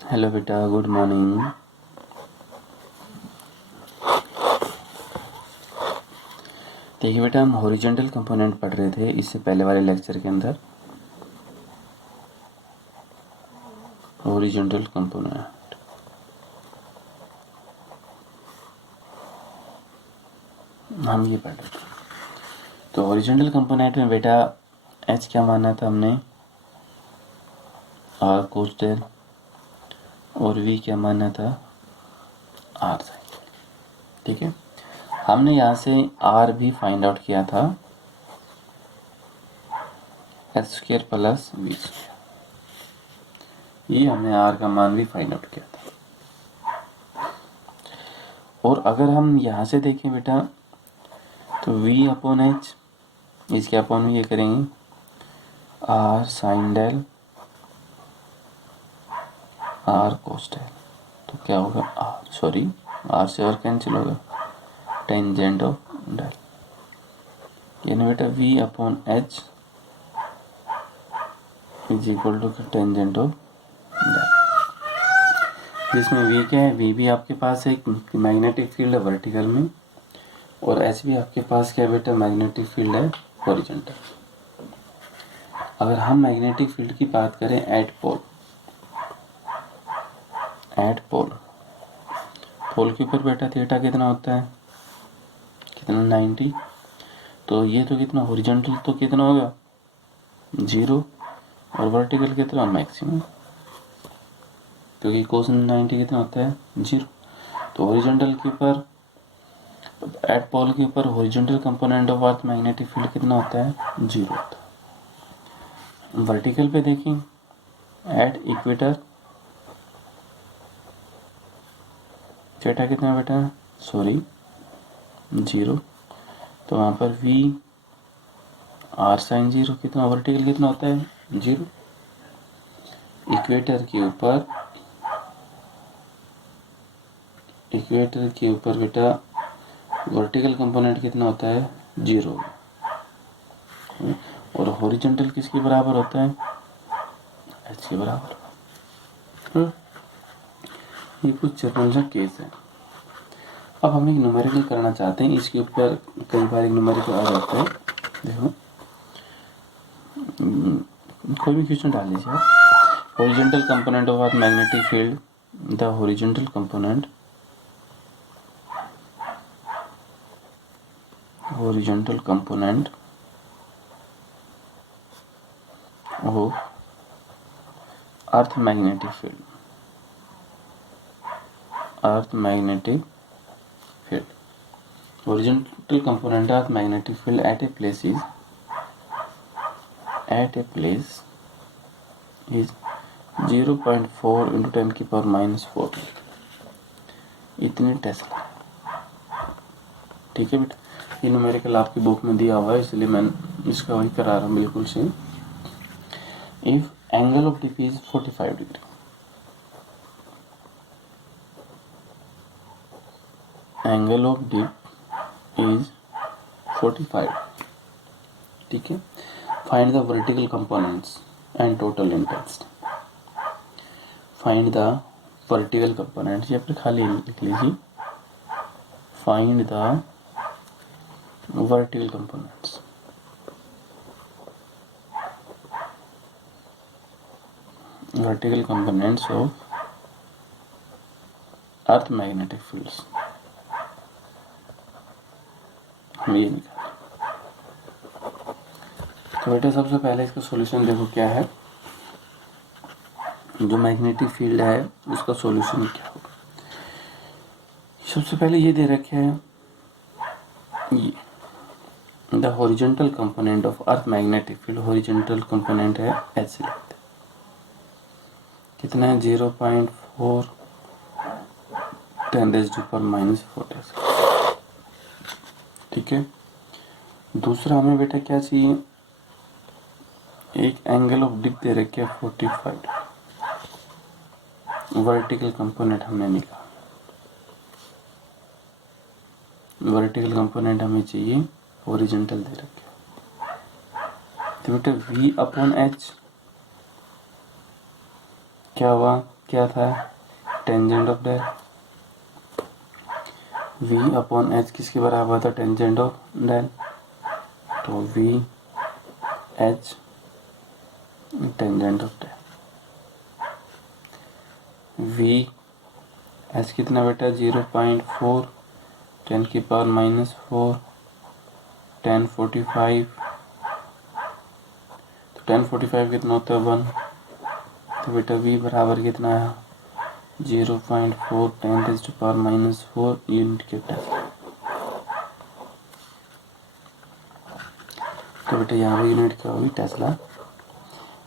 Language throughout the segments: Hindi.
हेलो बेटा, गुड मॉर्निंग। देखिए बेटा, हम हॉरिजॉन्टल कंपोनेंट पढ़ रहे थे इससे पहले वाले लेक्चर के अंदर। हॉरिजॉन्टल कंपोनेंट हम ये पढ़ रहे थे। तो हॉरिजॉन्टल कंपोनेंट में बेटा एच क्या माना था हमने, आर कोस्टल, और वी क्या माना था, आर साइन। ठीक है, हमने यहाँ से आर भी फाइंड आउट किया था, H square plus V square. ये हमने आर का मान भी फाइंड आउट किया था। और अगर हम यहाँ से देखें बेटा तो v अपॉन एच, इसके अपॉन ये करेंगे R sine del R coastal, तो क्या होगा आर से आर कैंसिल होगा, टेंजेंट ऑफ डेल। यानी बेटा v upon H is equal to tangent of del, जिसमें v क्या है, v भी आपके पास एक मैग्नेटिक फील्ड है वर्टिकल में, और h भी आपके पास क्या है बेटा, मैग्नेटिक फील्ड है हॉरिजॉन्टल। अगर हम मैग्नेटिक फील्ड की बात करें एट पोल के ऊपर बेटा थीटा कितना होता है, कितना 90, तो ये तो कितना हॉरिजॉन्टल तो कितना होगा 0, और वर्टिकल कितना मैक्सिमम, क्योंकि कोसाइन 90 कितना होता है 0। तो हॉरिजॉन्टल के ऊपर एट पोल के ऊपर horizontal component of earth magnetic field कितना होता है 0 होता है। वर्टिकल पे देखें एट इक्वेटर थीटा कितना बेटा 0, तो वहाँ पर v आर साइन 0 कितना, वर्टिकल कितना होता है 0। इक्वेटर के ऊपर बेटा वर्टिकल कंपोनेंट कितना होता है 0, और हॉरिजॉन्टल किसके बराबर होता है एच के बराबर। ये कुछ जनरल सा केस है। अब हम एक न्यूमेरिकल करना चाहते हैं, इसके ऊपर कई बार एक न्यूमेरिकल आ जाता है। देखो कोई भी क्वेश्चन डाल लीजिए आप। Horizontal component of earth magnetic field, the horizontal component of earth magnetic field, horizontal component of magnetic field at a place is 0.4 into 10 की पावर माइनस 4 इतनी टेस्ला। ठीक है बेटा, ये न्यूमेरिकल आपकी बुक में दिया हुआ है, इसलिए मैं इसका वही करा रहा हूँ बिल्कुल same. If angle of dip is 45 degree, angle of dip is 45, ठीक है। Find the vertical components and total impulse. Find the vertical components, यहाँ पर खाली लिख लीजिए find the vertical components. Vertical components of earth magnetic fields, ये निकाल। तो बेटा सबसे पहले इसका सॉल्यूशन देखो क्या है, जो मैग्नेटिक फील्ड है उसका सॉल्यूशन क्या होगा। सबसे पहले ये दे रखे है, ये the horizontal component of earth magnetic field, horizontal component है एच लिखते, कितना है 0.4 10⁻⁻⁴। ठीक है। दूसरा हमें बेटा क्या चाहिए, एक एंगल ऑफ डिप दे रखे 45, वर्टिकल कंपोनेंट हमने निकाला। वर्टिकल कंपोनेंट हमें चाहिए हॉरिजॉन्टल दे रखे, तो बेटा v अपॉन एच क्या हुआ क्या था, tangent of del. v upon h किसके बराबर था, टेंजेंट ऑफ डेल। तो v h tangent of del. v h कितना बेटा, 0.4 10⁻⁻4 1045। तो 1045 कितना होता है, 1। तो बेटा v बराबर कितना है, 0.4 10⁻⁻4 यूनिट के टेस्ला। तो बेटा यहाँ भी यूनिट क्या होगी, टेस्ला।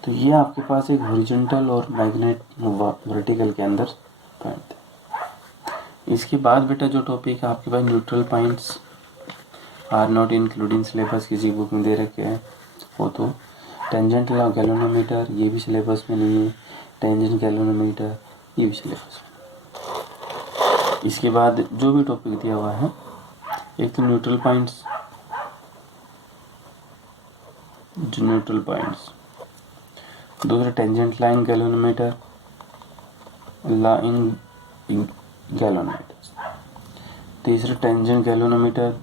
तो ये आपके पास एक हॉरिजॉन्टल और मैग्नेट वर्टिकल के अंदर पॉइंट है। इसके बाद बेटा जो टॉपिक है आपके पास, neutral points are not including syllabus, किसी बुक में दे रखे हैं वो तो। टेंजेंट गैल्वेनोमीटर, ये भी सिलेबस में नहीं है। टेंजेंट गैल्वेनोमीटर, ये भी सिलेबस में। इसके बाद जो भी टॉपिक दिया हुआ है, एक तो न्यूट्रल पॉइंट्स, दूसरा tangent line galvanometer, line galvanometer, तीसरा टेंजेंट गैल्वेनोमीटर,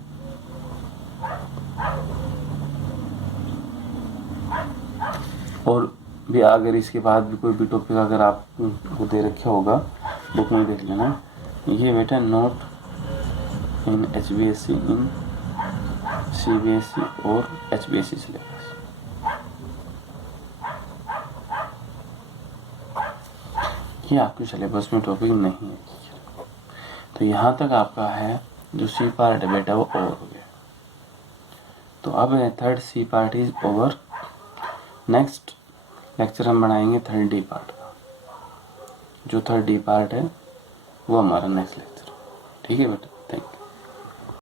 और भी अगर इसके बाद भी कोई भी टॉपिक अगर आपको दे रखा होगा बुक में देख लेना। ये बेटा नोट इन HBSC, इन CBSE और HBSC सिलेबस। ये आपके सिलेबस में टॉपिक नहीं है। तो यहाँ तक आपका है जो सी पार्ट है बेटा वो ओवर हो गया। तो अब third C part is over. Next lecture हम बनाएंगे थर्ड डी पार्ट का। जो थर्ड डी पार्ट है वो हमारा नेक्स्ट लेक्चर। ठीक है बेटा।